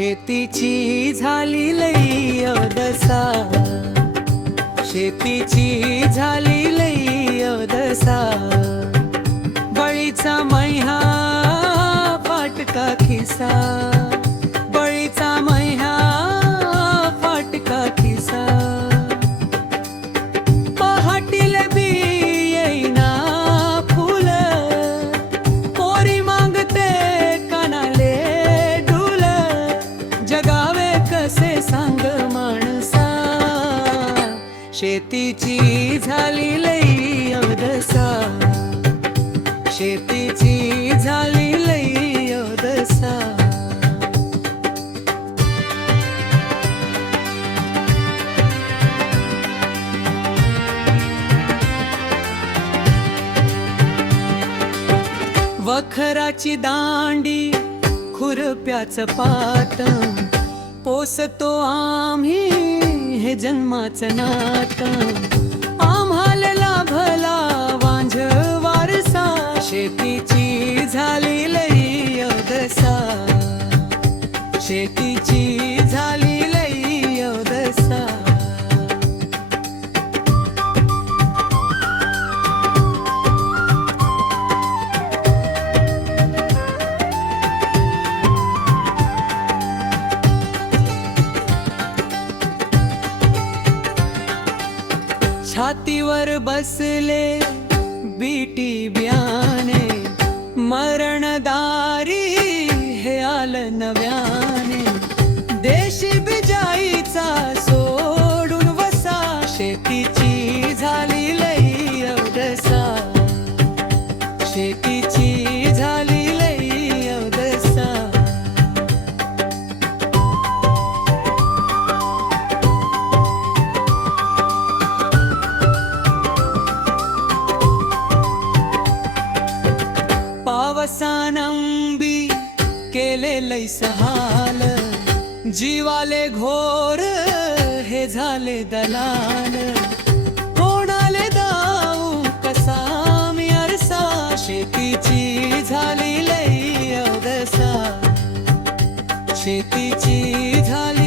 शेतीची झाली लई अवदसा, शेतीची झाली लई अवदसा, बळीचा मैहा फाटका खिसा, बळीचा मैहा फाटका खिसा, पहाटीले बी येईना फुल, पोरी मागते कानाले डुल, जगावे कसे सांग माणसा, शेतीची झाली लई अवदसा, शेतीची झाली लई अवदसा. वखराची दांडी खुरप्याचं पाट, पोसतो आम्ही हे जन्माचं नात, आम्हाला लाभला वांझ वारसा, शेतीची झाली लई अवदसा, शेतीची झाली लई अवदसा. छातीवर बसले बीटी ब्याने, मरणदारी हे आलं नव्याने, देशी बिजाईचा सोडून वसा, शेतीची झाली लई अवदसा, शेतीची झाली लई अवदसा. पावसानंबी केले लैस हाल, जीवाले घोर हे झाले दलाल, कोणाले दाऊ कसा मी आरसा, शेतीची झाली लई अवदसा, शेतीची झाली